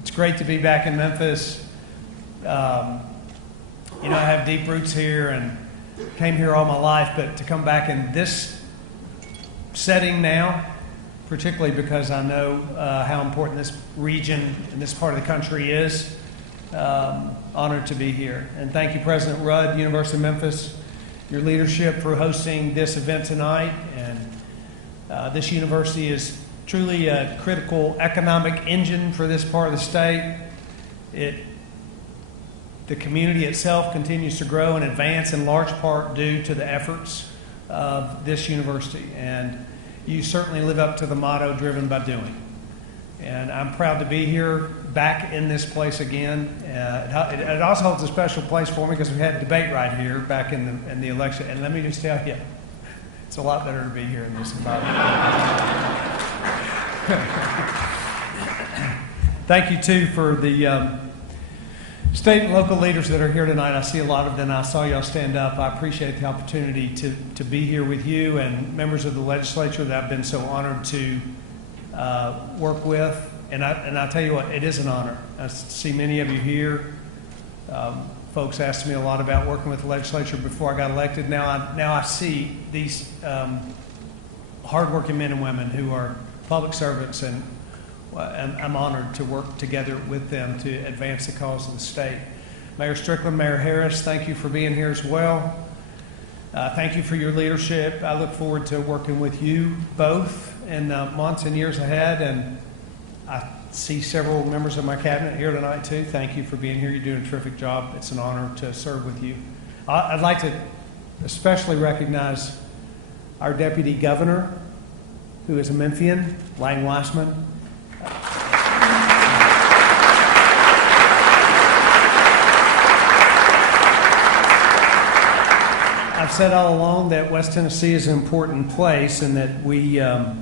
It's great to be back in Memphis. I have deep roots here and came here all my life, but to come back in this setting now, particularly because I know how important this region and this part of the country is, honored to be here. And thank you, President Rudd, University of Memphis, your leadership for hosting this event tonight. And this university is truly a critical economic engine for this part of the state. The community itself continues to grow and advance in large part due to the efforts of this university. And you certainly live up to the motto, driven by doing. And I'm proud to be here back in this place again. It also holds a special place for me because we had a debate right here back in the election. And let me just tell you, it's a lot better to be here in this environment. Thank you, too, for the state and local leaders that are here tonight. I see a lot of them. I saw y'all stand up. I appreciate the opportunity to be here with you and members of the legislature that I've been so honored to work with. And I tell you what, it is an honor. I see many of you here. Folks asked me a lot about working with the legislature before I got elected. Now I see these hardworking men and women who are public servants, and I'm honored to work together with them to advance the cause of the state. Mayor Strickland, Mayor Harris, thank you for being here as well. Thank you for your leadership. I look forward to working with you both in months and years ahead, and I see several members of my cabinet here tonight too. Thank you for being here. You're doing a terrific job. It's an honor to serve with you. I'd like to especially recognize our Deputy Governor, who is a Memphian, Lang Weissman. I've said all along that West Tennessee is an important place and that we want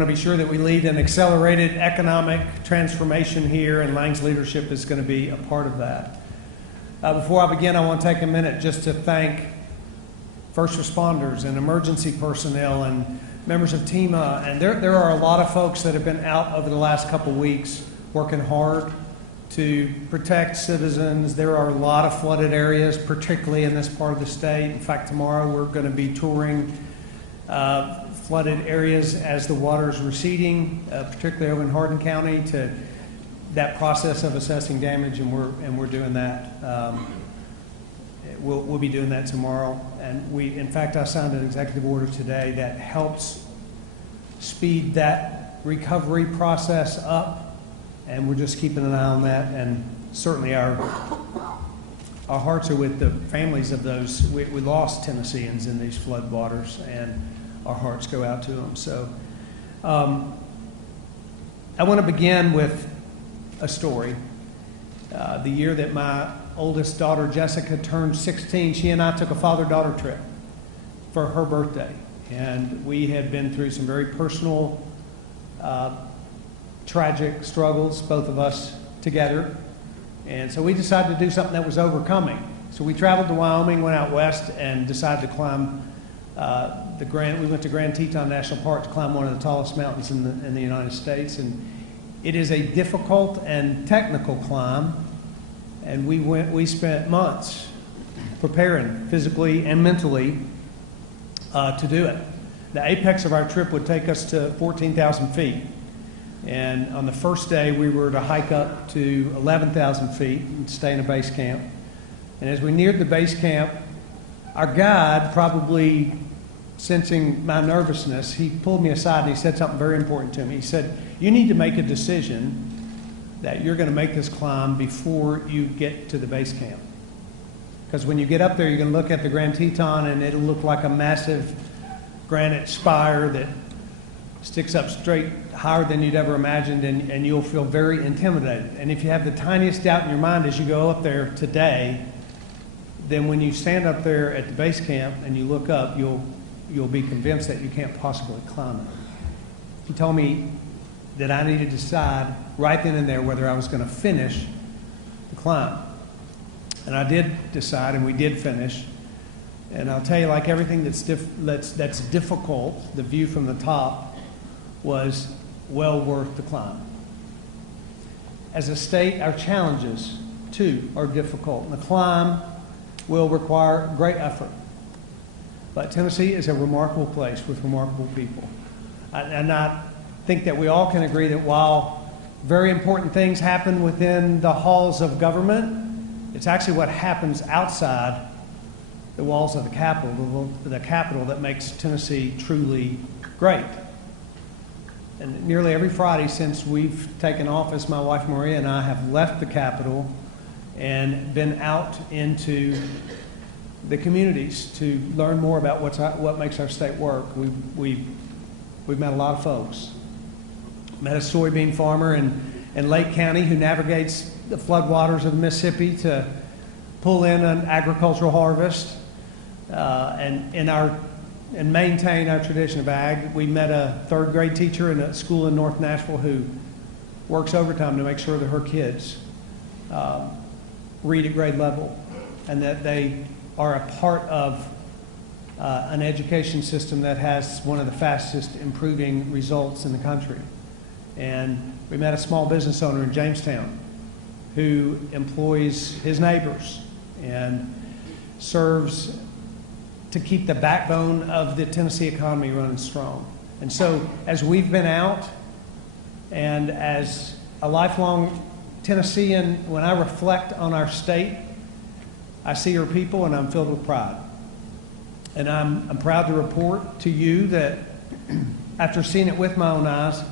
to be sure that we lead an accelerated economic transformation here, and Lang's leadership is going to be a part of that. Before I begin, I want to take a minute just to thank first responders and emergency personnel and members of TEMA. And there are a lot of folks that have been out over the last couple weeks working hard to protect citizens. There are a lot of flooded areas, particularly in this part of the state. In fact, tomorrow we're going to be touring flooded areas as the water is receding, particularly over in Hardin County, to that process of assessing damage, and we're doing that. We'll be doing that tomorrow. And in fact, I signed an executive order today that helps speed that recovery process up, and we're just keeping an eye on that. And certainly our hearts are with the families of those. We lost Tennesseans in these flood waters, and our hearts go out to them. So I want to begin with a story. The year that my oldest daughter, Jessica, turned 16, she and I took a father-daughter trip for her birthday. And we had been through some very personal, tragic struggles, both of us together. And so we decided to do something that was overcoming. So we traveled to Wyoming, went out west, and decided to climb we went to Grand Teton National Park to climb one of the tallest mountains in the United States. And it is a difficult and technical climb. And we spent months preparing physically and mentally to do it. The apex of our trip would take us to 14,000 feet. And on the first day, we were to hike up to 11,000 feet and stay in a base camp. And as we neared the base camp, our guide, probably sensing my nervousness, he pulled me aside and he said something very important to me. He said, "You need to make a decision that you're going to make this climb before you get to the base camp. Because when you get up there, you're going to look at the Grand Teton and it'll look like a massive granite spire that sticks up straight higher than you'd ever imagined, and you'll feel very intimidated. And if you have the tiniest doubt in your mind as you go up there today, then when you stand up there at the base camp and you look up, you'll be convinced that you can't possibly climb it." He told me that I needed to decide right then and there whether I was going to finish the climb. And I did decide, and we did finish. And I'll tell you, like everything that's difficult, the view from the top was well worth the climb. As a state, our challenges, too, are difficult, and the climb will require great effort. But Tennessee is a remarkable place with remarkable people. And I think that we all can agree that while very important things happen within the halls of government, it's actually what happens outside the walls of the Capitol that makes Tennessee truly great. And nearly every Friday since we've taken office, my wife Maria and I have left the Capitol and been out into the communities to learn more about what makes our state work. We've met a lot of folks. Met a soybean farmer in Lake County who navigates the floodwaters of the Mississippi to pull in an agricultural harvest and maintain our tradition of ag. We met a third grade teacher in a school in North Nashville who works overtime to make sure that her kids read at grade level and that they are a part of an education system that has one of the fastest improving results in the country. And we met a small business owner in Jamestown who employs his neighbors and serves to keep the backbone of the Tennessee economy running strong. And so as we've been out and as a lifelong Tennessean, when I reflect on our state, I see her people and I'm filled with pride. And I'm proud to report to you that after seeing it with my own eyes,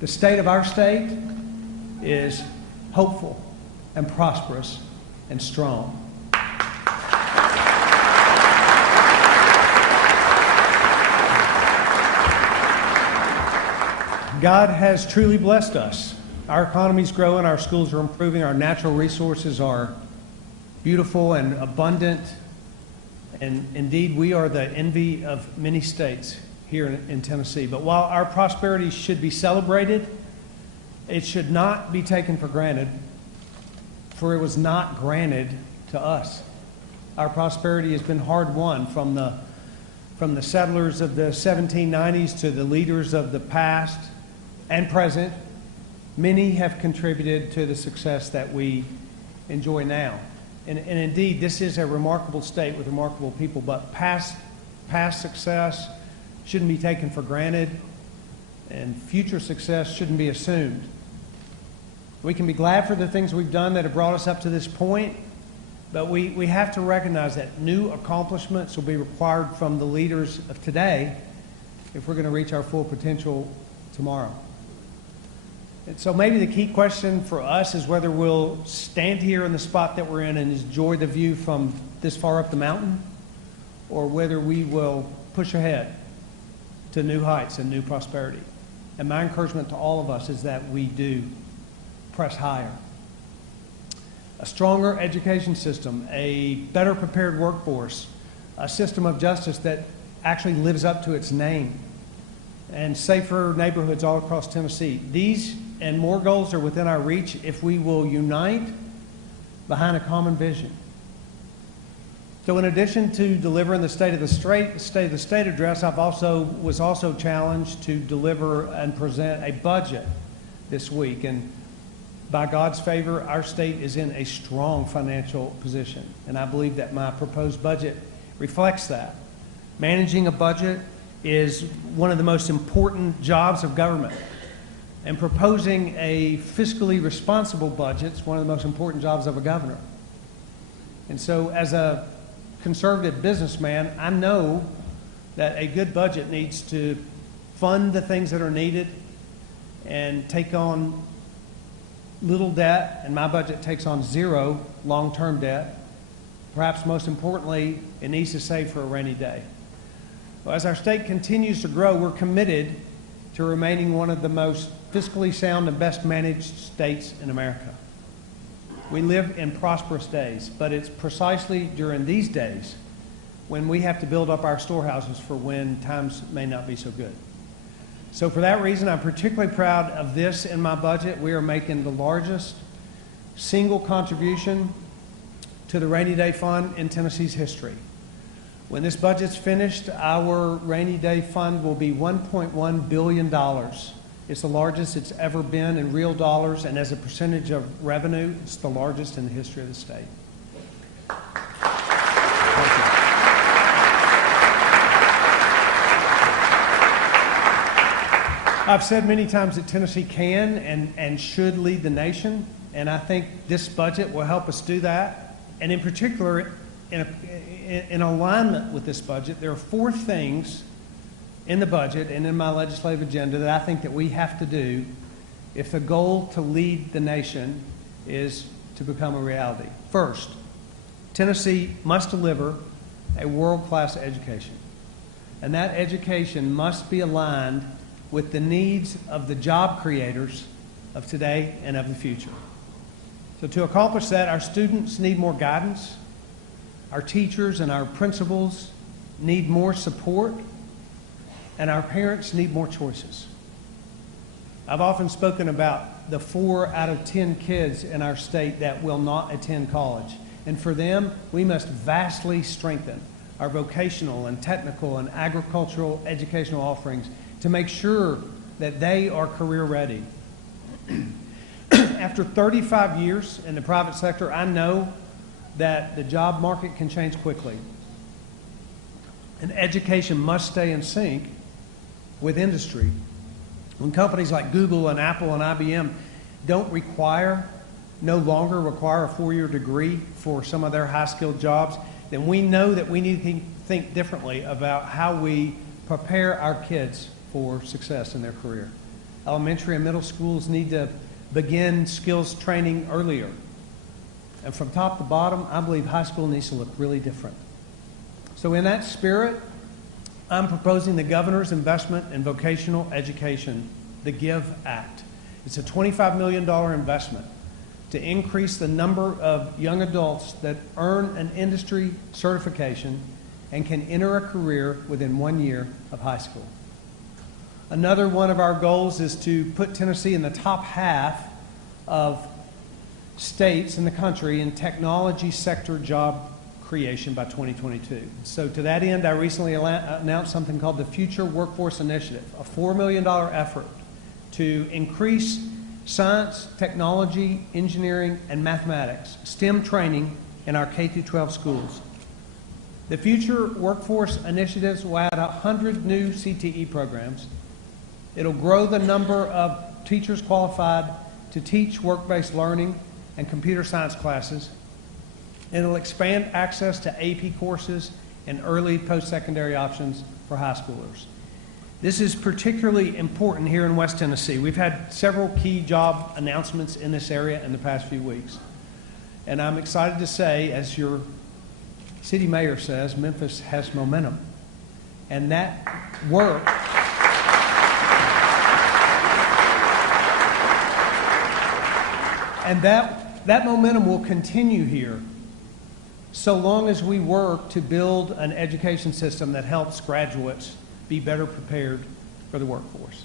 the state of our state is hopeful and prosperous and strong. God has truly blessed us. Our economy's growing, our schools are improving, our natural resources are beautiful and abundant. And indeed, we are the envy of many states here in Tennessee. But while our prosperity should be celebrated, it should not be taken for granted, for it was not granted to us. Our prosperity has been hard won from the settlers of the 1790s to the leaders of the past and present. Many have contributed to the success that we enjoy now. And indeed, this is a remarkable state with remarkable people, but past success shouldn't be taken for granted, and future success shouldn't be assumed. We can be glad for the things we've done that have brought us up to this point, but we have to recognize that new accomplishments will be required from the leaders of today if we're going to reach our full potential tomorrow. And so maybe the key question for us is whether we'll stand here in the spot that we're in and enjoy the view from this far up the mountain, or whether we will push ahead to new heights and new prosperity. And my encouragement to all of us is that we do press higher. A stronger education system, a better prepared workforce, a system of justice that actually lives up to its name, and safer neighborhoods all across Tennessee. These and more goals are within our reach if we will unite behind a common vision. So in addition to delivering the State of the State address, was also challenged to deliver and present a budget this week. And by God's favor, our state is in a strong financial position. And I believe that my proposed budget reflects that. Managing a budget is one of the most important jobs of government. And proposing a fiscally responsible budget is one of the most important jobs of a governor. And so as a conservative businessman, I know that a good budget needs to fund the things that are needed and take on little debt, and my budget takes on zero long-term debt. Perhaps most importantly, it needs to save for a rainy day. Well, as our state continues to grow, we're committed to remaining one of the most fiscally sound and best managed states in America. We live in prosperous days, but it's precisely during these days when we have to build up our storehouses for when times may not be so good. So for that reason, I'm particularly proud of this in my budget. We are making the largest single contribution to the Rainy Day Fund in Tennessee's history. When this budget's finished, our Rainy Day Fund will be $1.1 billion It's the largest it's ever been in real dollars, and as a percentage of revenue, it's the largest in the history of the state. Thank you. I've said many times that Tennessee can and should lead the nation, and I think this budget will help us do that. And in particular, in alignment with this budget, there are 4 things in the budget and in my legislative agenda that I think that we have to do if the goal to lead the nation is to become a reality. First, Tennessee must deliver a world-class education, and that education must be aligned with the needs of the job creators of today and of the future. So to accomplish that, our students need more guidance, our teachers and our principals need more support, and our parents need more choices. I've often spoken about the 4 out of 10 kids in our state that will not attend college. And for them, we must vastly strengthen our vocational and technical and agricultural educational offerings to make sure that they are career ready. After 35 years in the private sector, I know that the job market can change quickly. And education must stay in sync with industry. When companies like Google and Apple and IBM no longer require a 4-year degree for some of their high-skilled jobs, then we know that we need to think differently about how we prepare our kids for success in their career. Elementary and middle schools need to begin skills training earlier. And from top to bottom, I believe high school needs to look really different. So in that spirit, I'm proposing the governor's investment in vocational education, the GIVE Act. It's a $25 million investment to increase the number of young adults that earn an industry certification and can enter a career within 1 year of high school. Another one of our goals is to put Tennessee in the top half of states in the country in technology sector job creation by 2022. So to that end, I recently announced something called the Future Workforce Initiative, a $4 million effort to increase science, technology, engineering, and mathematics, STEM training in our K-12 schools. The Future Workforce Initiatives will add 100 new CTE programs. It'll grow the number of teachers qualified to teach work-based learning and computer science classes. And it'll expand access to AP courses and early post-secondary options for high schoolers. This is particularly important here in West Tennessee. We've had several key job announcements in this area in the past few weeks. And I'm excited to say, as your city mayor says, Memphis has momentum. And that work and that momentum will continue here so long as we work to build an education system that helps graduates be better prepared for the workforce.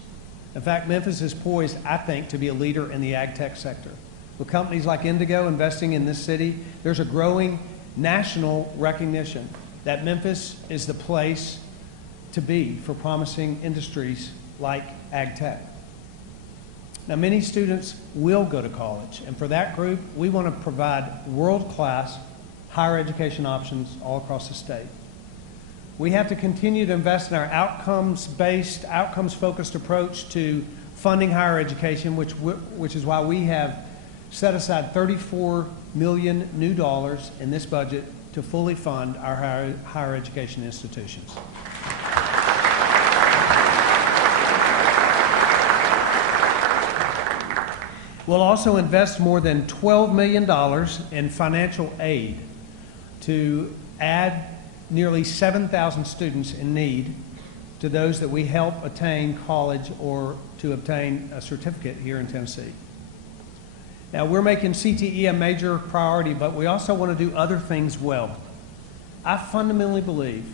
In fact, Memphis is poised, I think, to be a leader in the ag tech sector. With companies like Indigo investing in this city, there's a growing national recognition that Memphis is the place to be for promising industries like ag tech. Now, many students will go to college, and for that group, we want to provide world-class higher education options all across the state. We have to continue to invest in our outcomes-based, outcomes-focused approach to funding higher education, which is why we have set aside $34 million new dollars in this budget to fully fund our higher education institutions. We'll also invest more than $12 million in financial aid to add nearly 7,000 students in need to those that we help attain college or to obtain a certificate here in Tennessee. Now, we're making CTE a major priority, but we also want to do other things well. I fundamentally believe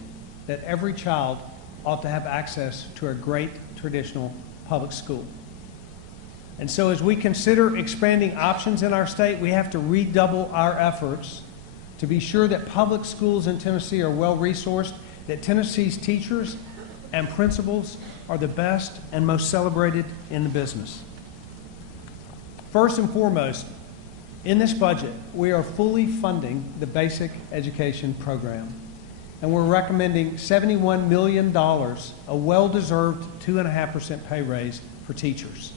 that every child ought to have access to a great traditional public school. And so as we consider expanding options in our state, we have to redouble our efforts to be sure that public schools in Tennessee are well resourced, that Tennessee's teachers and principals are the best and most celebrated in the business. First and foremost, in this budget, we are fully funding the basic education program, and we're recommending $71 million, a well-deserved 2.5% pay raise for teachers.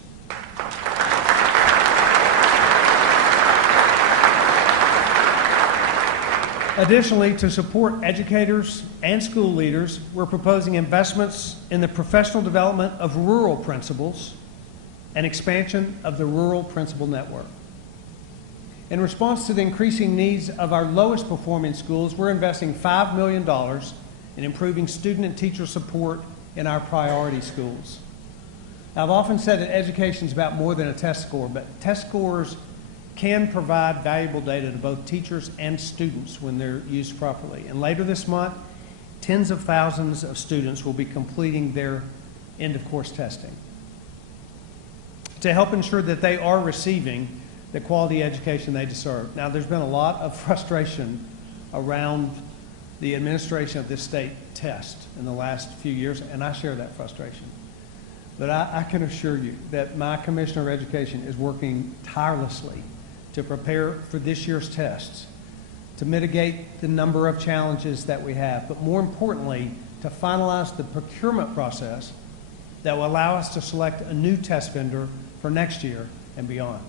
Additionally, to support educators and school leaders, we're proposing investments in the professional development of rural principals and expansion of the rural principal network. In response to the increasing needs of our lowest performing schools, we're investing $5 million in improving student and teacher support in our priority schools. Now, I've often said that education is about more than a test score, but test scores can provide valuable data to both teachers and students when they're used properly. And later this month, tens of thousands of students will be completing their end-of-course testing to help ensure that they are receiving the quality education they deserve. Now, there's been a lot of frustration around the administration of this state test in the last few years, and I share that frustration. But I can assure you that my Commissioner of Education is working tirelessly to prepare for this year's tests, to mitigate the number of challenges that we have, but more importantly, to finalize the procurement process that will allow us to select a new test vendor for next year and beyond.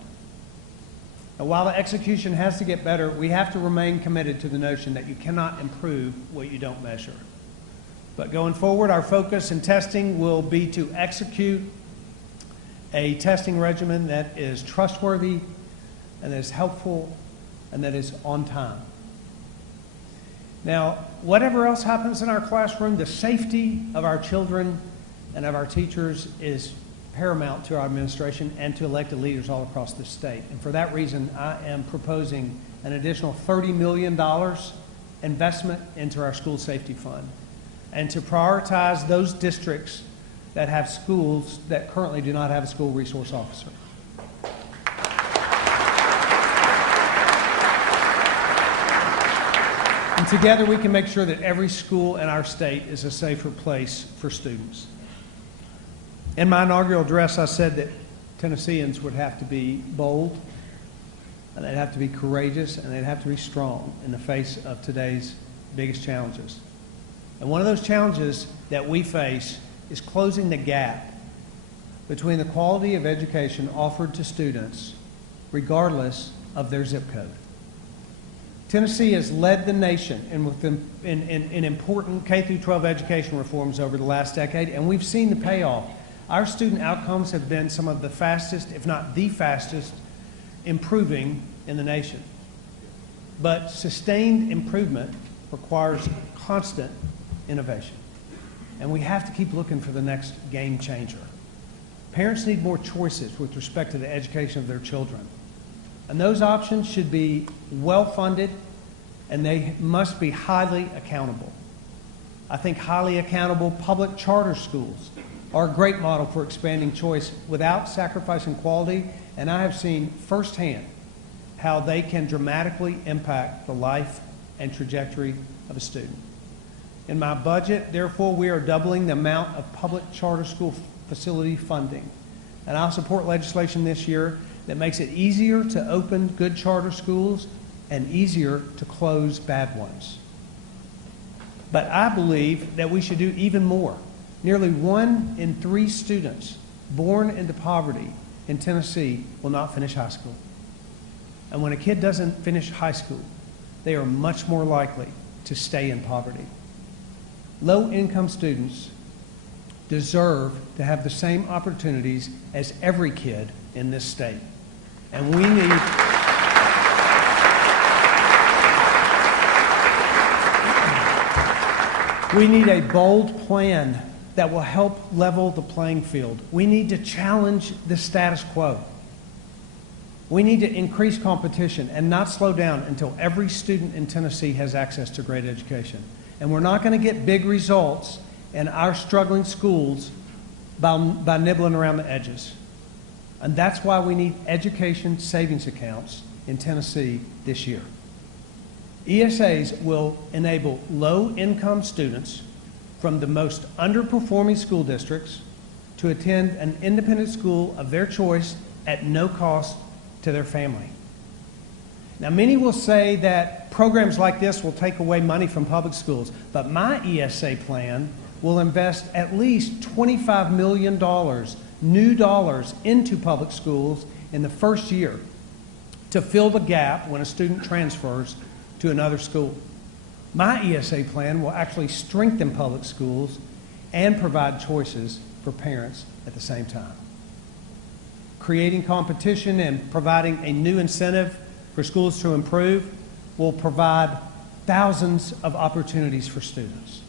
Now, while the execution has to get better, we have to remain committed to the notion that you cannot improve what you don't measure. But going forward, our focus in testing will be to execute a testing regimen that is trustworthy and that is helpful and that is on time. Now, whatever else happens in our classroom, the safety of our children and of our teachers is paramount to our administration and to elected leaders all across the state. And for that reason, I am proposing an additional $30 million investment into our school safety fund, and to prioritize those districts that have schools that currently do not have a school resource officer. And together we can make sure that every school in our state is a safer place for students. In my inaugural address, I said that Tennesseans would have to be bold, and they'd have to be courageous, and they'd have to be strong in the face of today's biggest challenges. And one of those challenges that we face is closing the gap between the quality of education offered to students regardless of their zip code. Tennessee has led the nation in important K-12 education reforms over the last decade, and we've seen the payoff. Our student outcomes have been some of the fastest, if not the fastest, improving in the nation. But sustained improvement requires constant innovation, and we have to keep looking for the next game changer. Parents need more choices with respect to the education of their children, and those options should be well-funded, and they must be highly accountable. I think highly accountable public charter schools are a great model for expanding choice without sacrificing quality, and I have seen firsthand how they can dramatically impact the life and trajectory of a student. In my budget, therefore, we are doubling the amount of public charter school facility funding, and I'll support legislation this year that makes it easier to open good charter schools and easier to close bad ones. But I believe that we should do even more. Nearly 1 in 3 students born into poverty in Tennessee will not finish high school. And when a kid doesn't finish high school, they are much more likely to stay in poverty. Low-income students deserve to have the same opportunities as every kid in this state. And we need a bold plan that will help level the playing field. We need to challenge the status quo. We need to increase competition and not slow down until every student in Tennessee has access to great education. And we're not going to get big results in our struggling schools by nibbling around the edges. And that's why we need education savings accounts in Tennessee this year. ESAs will enable low-income students from the most underperforming school districts to attend an independent school of their choice at no cost to their family. Now, many will say that programs like this will take away money from public schools, but my ESA plan will invest at least $25 million, new dollars, into public schools in the first year to fill the gap when a student transfers to another school. My ESA plan will actually strengthen public schools and provide choices for parents at the same time. Creating competition and providing a new incentive for schools to improve will provide thousands of opportunities for students.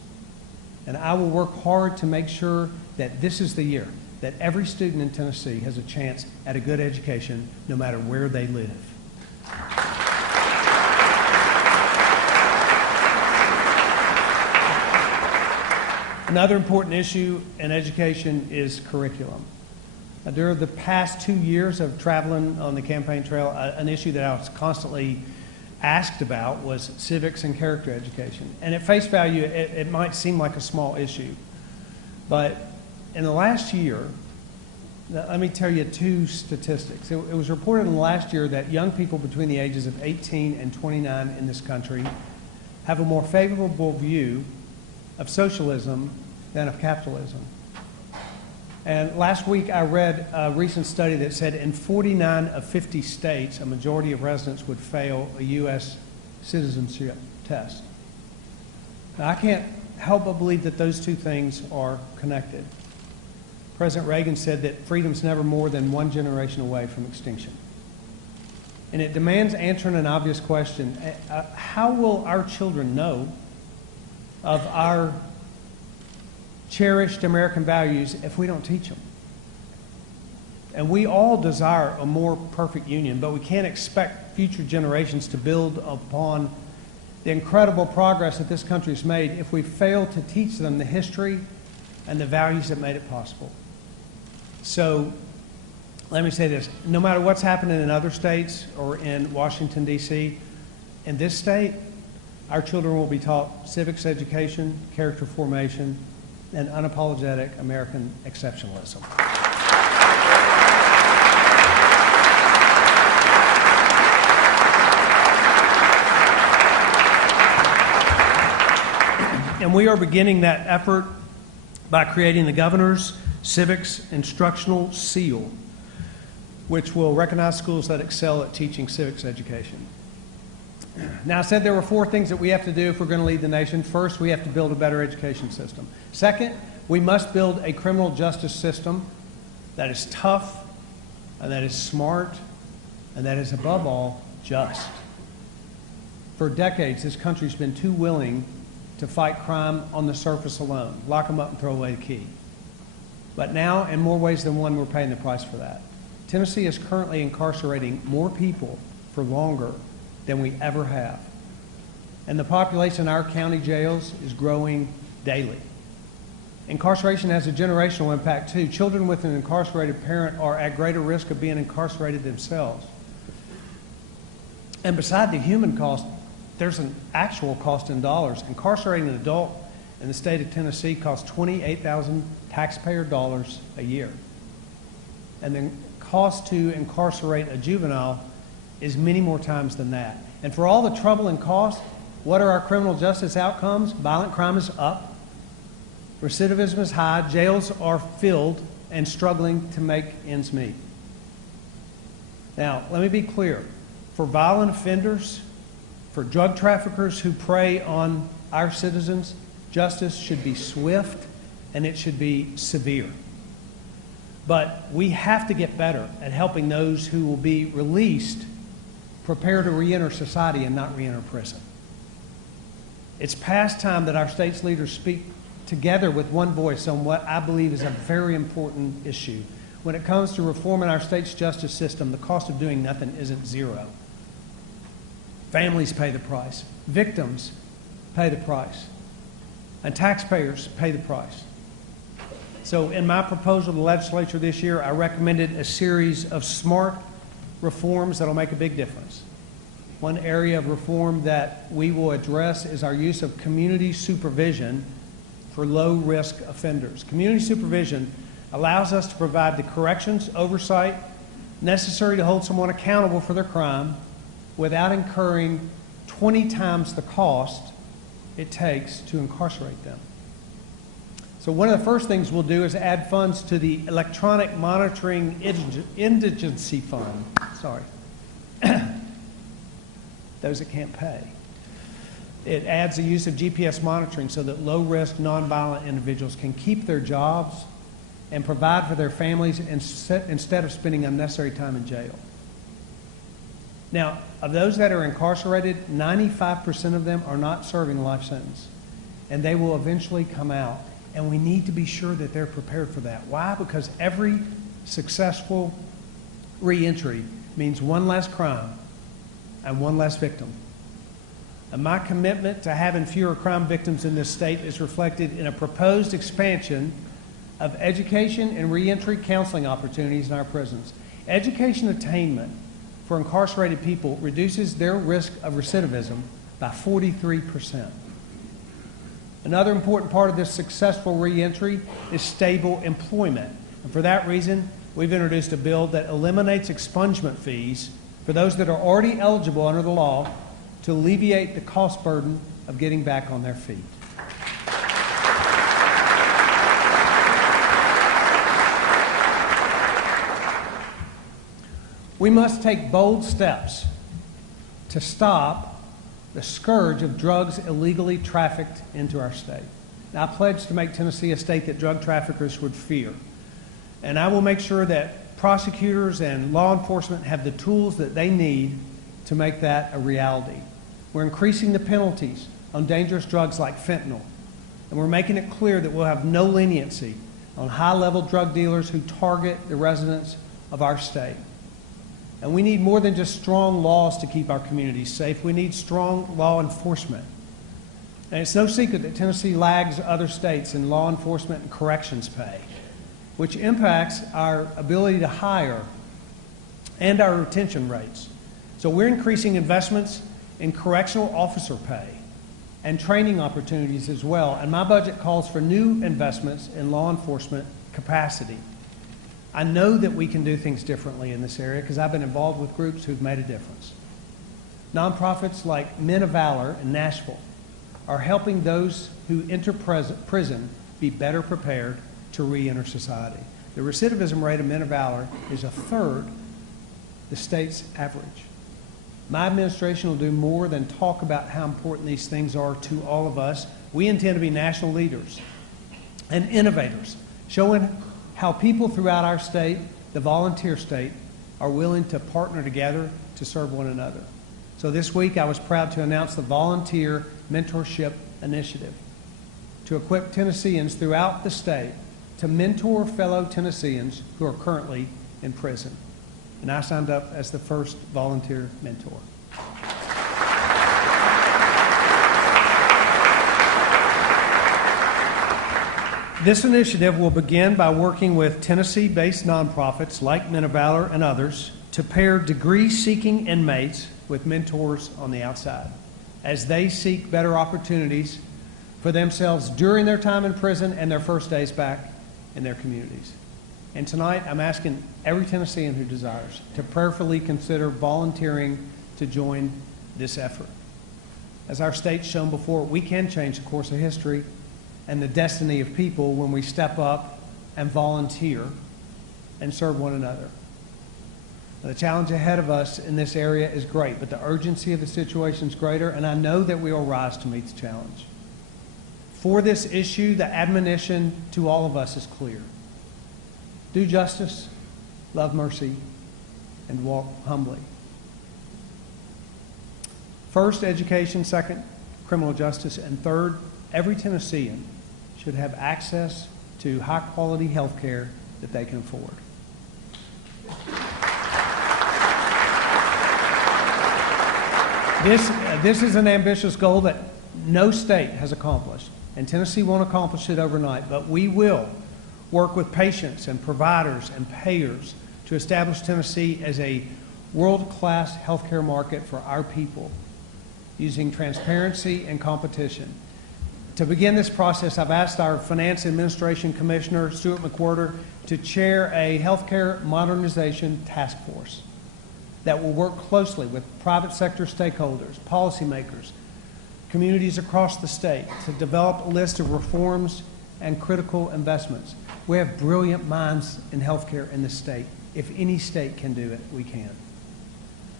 And I will work hard to make sure that this is the year that every student in Tennessee has a chance at a good education no matter where they live. Another important issue in education is curriculum. Now, during the past 2 years of traveling on the campaign trail, an issue that I was constantly asked about was civics and character education. And at face value, it might seem like a small issue. But in the last year, let me tell you two statistics. It was reported in the last year that young people between the ages of 18 and 29 in this country have a more favorable view of socialism than of capitalism. And last week I read a recent study that said in 49 of 50 states, a majority of residents would fail a U.S. citizenship test. Now, I can't help but believe that those two things are connected. President Reagan said that freedom's never more than one generation away from extinction. And it demands answering an obvious question. How will our children know of our cherished American values if we don't teach them? And we all desire a more perfect union, but we can't expect future generations to build upon the incredible progress that this country's made if we fail to teach them the history and the values that made it possible. So let me say this. No matter what's happening in other states or in Washington, D.C., in this state, our children will be taught civics education, character formation, and unapologetic American exceptionalism. And we are beginning that effort by creating the Governor's Civics Instructional Seal, which will recognize schools that excel at teaching civics education. Now, I said there were 4 things that we have to do if we're going to lead the nation. First, we have to build a better education system. Second, we must build a criminal justice system that is tough, and that is smart, and that is, above all, just. For decades, this country's been too willing to fight crime on the surface alone, lock them up and throw away the key. But now, in more ways than one, we're paying the price for that. Tennessee is currently incarcerating more people for longer than we ever have. And the population in our county jails is growing daily. Incarceration has a generational impact too. Children with an incarcerated parent are at greater risk of being incarcerated themselves. And beside the human cost, there's an actual cost in dollars. Incarcerating an adult in the state of Tennessee costs $28,000 taxpayer dollars a year. And the cost to incarcerate a juvenile is many more times than that. And for all the trouble and cost, what are our criminal justice outcomes? Violent crime is up. Recidivism is high. Jails are filled and struggling to make ends meet. Now, let me be clear. For violent offenders, for drug traffickers who prey on our citizens, justice should be swift and it should be severe. But we have to get better at helping those who will be released prepare to reenter society and not reenter prison. It's past time that our state's leaders speak together with one voice on what I believe is a very important issue. When it comes to reforming our state's justice system, the cost of doing nothing isn't zero. Families pay the price. Victims pay the price. And taxpayers pay the price. So in my proposal to the legislature this year, I recommended a series of smart reforms that will make a big difference. One area of reform that we will address is our use of community supervision for low-risk offenders. Community supervision allows us to provide the corrections oversight necessary to hold someone accountable for their crime without incurring 20 times the cost it takes to incarcerate them. So one of the first things we'll do is add funds to the Electronic Monitoring Indigency Fund. Sorry. Those that can't pay. It adds the use of GPS monitoring so that low-risk, nonviolent individuals can keep their jobs and provide for their families instead of spending unnecessary time in jail. Now, of those that are incarcerated, 95% of them are not serving a life sentence, and they will eventually come out, and we need to be sure that they're prepared for that. Why? Because every successful reentry means one less crime and one less victim. And my commitment to having fewer crime victims in this state is reflected in a proposed expansion of education and reentry counseling opportunities in our prisons. Education attainment for incarcerated people reduces their risk of recidivism by 43%. Another important part of this successful reentry is stable employment. And for that reason, we've introduced a bill that eliminates expungement fees for those that are already eligible under the law to alleviate the cost burden of getting back on their feet. We must take bold steps to stop the scourge of drugs illegally trafficked into our state. Now, I pledge to make Tennessee a state that drug traffickers would fear. And I will make sure that prosecutors and law enforcement have the tools that they need to make that a reality. We're increasing the penalties on dangerous drugs like fentanyl. And we're making it clear that we'll have no leniency on high-level drug dealers who target the residents of our state. And we need more than just strong laws to keep our communities safe. We need strong law enforcement. And it's no secret that Tennessee lags other states in law enforcement and corrections pay, which impacts our ability to hire and our retention rates. So we're increasing investments in correctional officer pay and training opportunities as well. And my budget calls for new investments in law enforcement capacity. I know that we can do things differently in this area because I've been involved with groups who've made a difference. Nonprofits like Men of Valor in Nashville are helping those who enter prison be better prepared to re-enter society. The recidivism rate of Men of Valor is a third the state's average. My administration will do more than talk about how important these things are to all of us. We intend to be national leaders and innovators, showing how people throughout our state, the volunteer state, are willing to partner together to serve one another. So this week I was proud to announce the Volunteer Mentorship Initiative to equip Tennesseans throughout the state to mentor fellow Tennesseans who are currently in prison. And I signed up as the first volunteer mentor. This initiative will begin by working with Tennessee-based nonprofits like Men of Valor and others to pair degree-seeking inmates with mentors on the outside as they seek better opportunities for themselves during their time in prison and their first days back in their communities. And tonight, I'm asking every Tennessean who desires to prayerfully consider volunteering to join this effort. As our state's shown before, we can change the course of history and the destiny of people when we step up and volunteer and serve one another. The challenge ahead of us in this area is great, but the urgency of the situation is greater, and I know that we will rise to meet the challenge. For this issue, the admonition to all of us is clear. Do justice, love mercy, and walk humbly. First, education. Second, criminal justice. And third, every Tennessean should have access to high-quality health care that they can afford. This is an ambitious goal that no state has accomplished, and Tennessee won't accomplish it overnight, but we will work with patients and providers and payers to establish Tennessee as a world-class healthcare market for our people using transparency and competition. To begin this process, I've asked our Finance Administration Commissioner, Stuart McWhorter, to chair a healthcare modernization task force that will work closely with private sector stakeholders, policymakers, communities across the state to develop a list of reforms and critical investments. We have brilliant minds in healthcare in this state. If any state can do it, we can.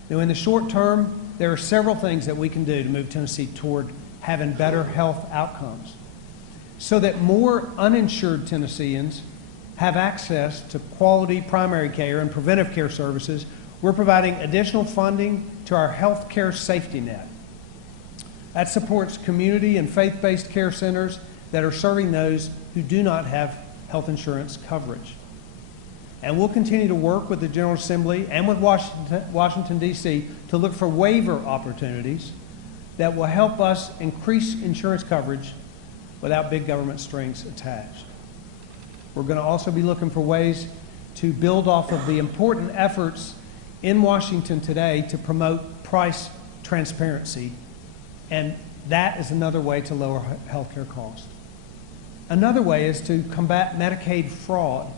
Now, in the short term, there are several things that we can do to move Tennessee toward having better health outcomes so that more uninsured Tennesseans have access to quality primary care and preventive care services. We're providing additional funding to our health care safety net. That supports community and faith-based care centers that are serving those who do not have health insurance coverage. And we'll continue to work with the General Assembly and with Washington, D.C. to look for waiver opportunities that will help us increase insurance coverage without big government strings attached. We're going to also be looking for ways to build off of the important efforts in Washington today to promote price transparency, and that is another way to lower healthcare costs. Another way is to combat Medicaid fraud,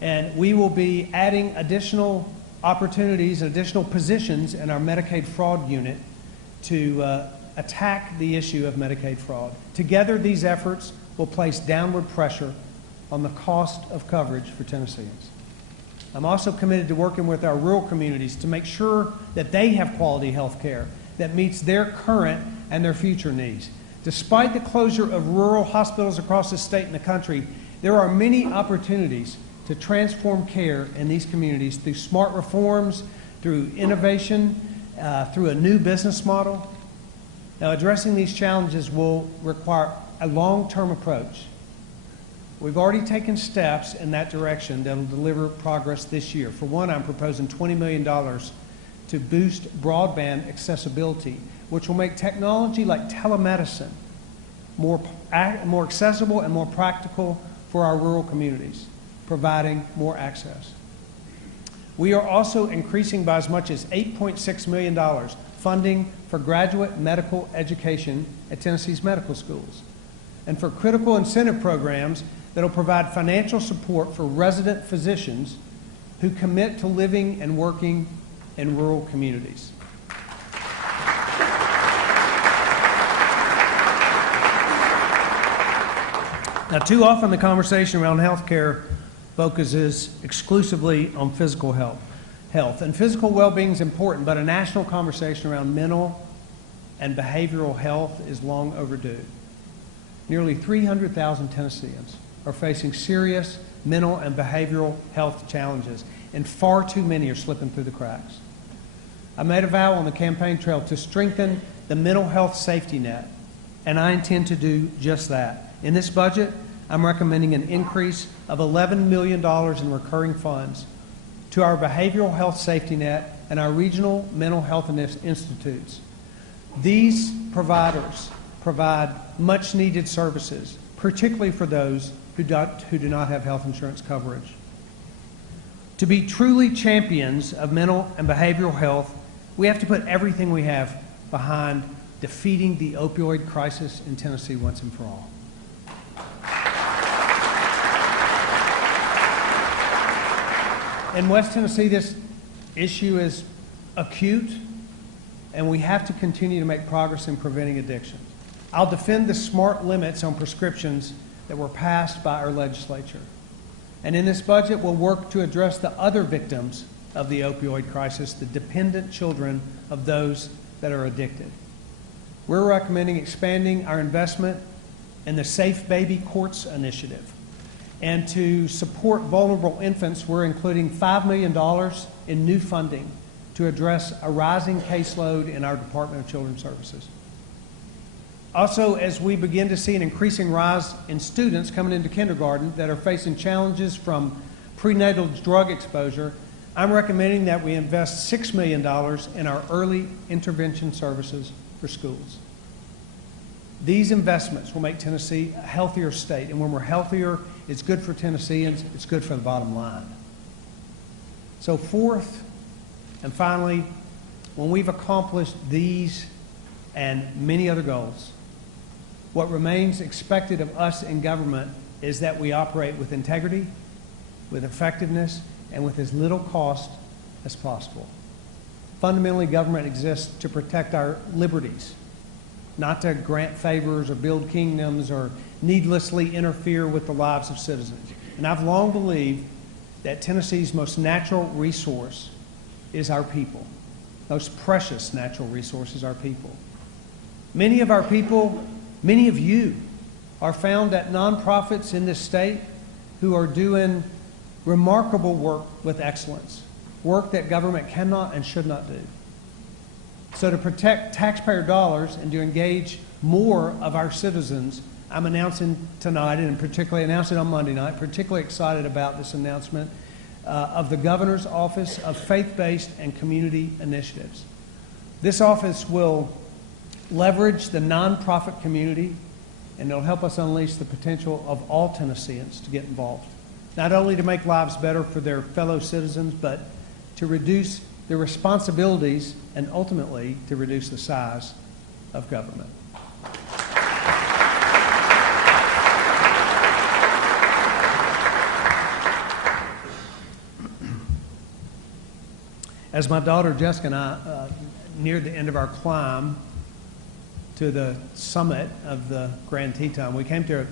and we will be adding additional opportunities, additional positions in our Medicaid fraud unit to attack the issue of Medicaid fraud. Together, these efforts will place downward pressure on the cost of coverage for Tennesseans. I'm also committed to working with our rural communities to make sure that they have quality health care that meets their current and their future needs. Despite the closure of rural hospitals across the state and the country, there are many opportunities to transform care in these communities through smart reforms, through innovation, through a new business model. Now, addressing these challenges will require a long-term approach. We've already taken steps in that direction that will deliver progress this year. For one, I'm proposing $20 million to boost broadband accessibility, which will make technology like telemedicine more accessible and more practical for our rural communities, providing more access. We are also increasing by as much as $8.6 million funding for graduate medical education at Tennessee's medical schools, and for critical incentive programs that will provide financial support for resident physicians who commit to living and working in rural communities. Now, too often the conversation around healthcare focuses exclusively on physical health. And physical well-being is important, but a national conversation around mental and behavioral health is long overdue. Nearly 300,000 Tennesseans are facing serious mental and behavioral health challenges, and far too many are slipping through the cracks. I made a vow on the campaign trail to strengthen the mental health safety net, and I intend to do just that. In this budget, I'm recommending an increase of $11 million in recurring funds to our behavioral health safety net and our regional mental health institutes. These providers provide much-needed services, particularly for those who do not have health insurance coverage. To be truly champions of mental and behavioral health, we have to put everything we have behind defeating the opioid crisis in Tennessee once and for all. In West Tennessee, this issue is acute, and we have to continue to make progress in preventing addiction. I'll defend the smart limits on prescriptions that were passed by our legislature. And in this budget, we'll work to address the other victims of the opioid crisis, the dependent children of those that are addicted. We're recommending expanding our investment in the Safe Baby Courts Initiative. And to support vulnerable infants, we're including $5 million in new funding to address a rising caseload in our Department of Children's Services. Also, as we begin to see an increasing rise in students coming into kindergarten that are facing challenges from prenatal drug exposure, I'm recommending that we invest $6 million in our early intervention services for schools. These investments will make Tennessee a healthier state, and when we're healthier, it's good for Tennesseans, it's good for the bottom line. So fourth, and finally, when we've accomplished these and many other goals, What remains expected of us in government is that we operate with integrity, with effectiveness, and with as little cost as possible. Fundamentally, government exists to protect our liberties, not to grant favors or build kingdoms or needlessly interfere with the lives of citizens. And I've long believed that Tennessee's most natural resource is our people. Most precious natural resource is our people. Many of our people, many of you, are found at nonprofits in this state who are doing remarkable work with excellence, work that government cannot and should not do. So to protect taxpayer dollars and to engage more of our citizens, I'm announcing tonight, and particularly announcing on Monday night, particularly excited about this announcement of the Governor's Office of Faith-Based and Community Initiatives. This office will leverage the nonprofit community, and it'll help us unleash the potential of all Tennesseans to get involved. Not only to make lives better for their fellow citizens, but to reduce their responsibilities and ultimately to reduce the size of government. As my daughter Jessica and I neared the end of our climb to the summit of the Grand Teton, we came to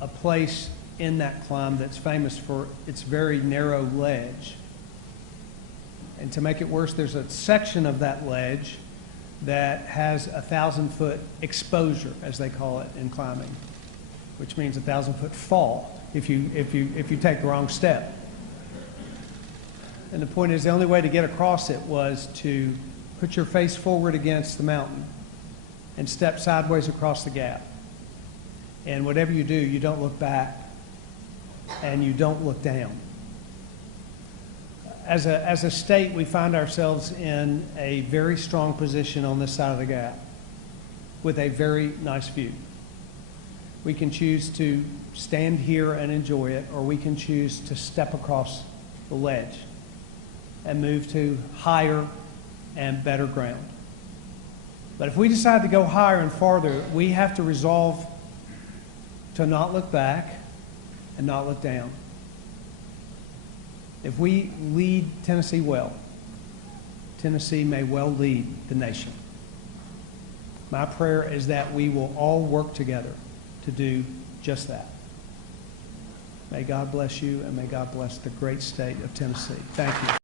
a place in that climb that's famous for its very narrow ledge. And to make it worse, there's a section of that ledge that has 1,000-foot exposure, as they call it in climbing, which means 1,000-foot fall if you take the wrong step. And the point is, the only way to get across it was to put your face forward against the mountain and step sideways across the gap. And whatever you do, you don't look back and you don't look down. As a state, we find ourselves in a very strong position on this side of the gap with a very nice view. We can choose to stand here and enjoy it, or we can choose to step across the ledge and move to higher and better ground. But if we decide to go higher and farther, we have to resolve to not look back and not look down. If we lead Tennessee well, Tennessee may well lead the nation. My prayer is that we will all work together to do just that. May God bless you, and may God bless the great state of Tennessee. Thank you.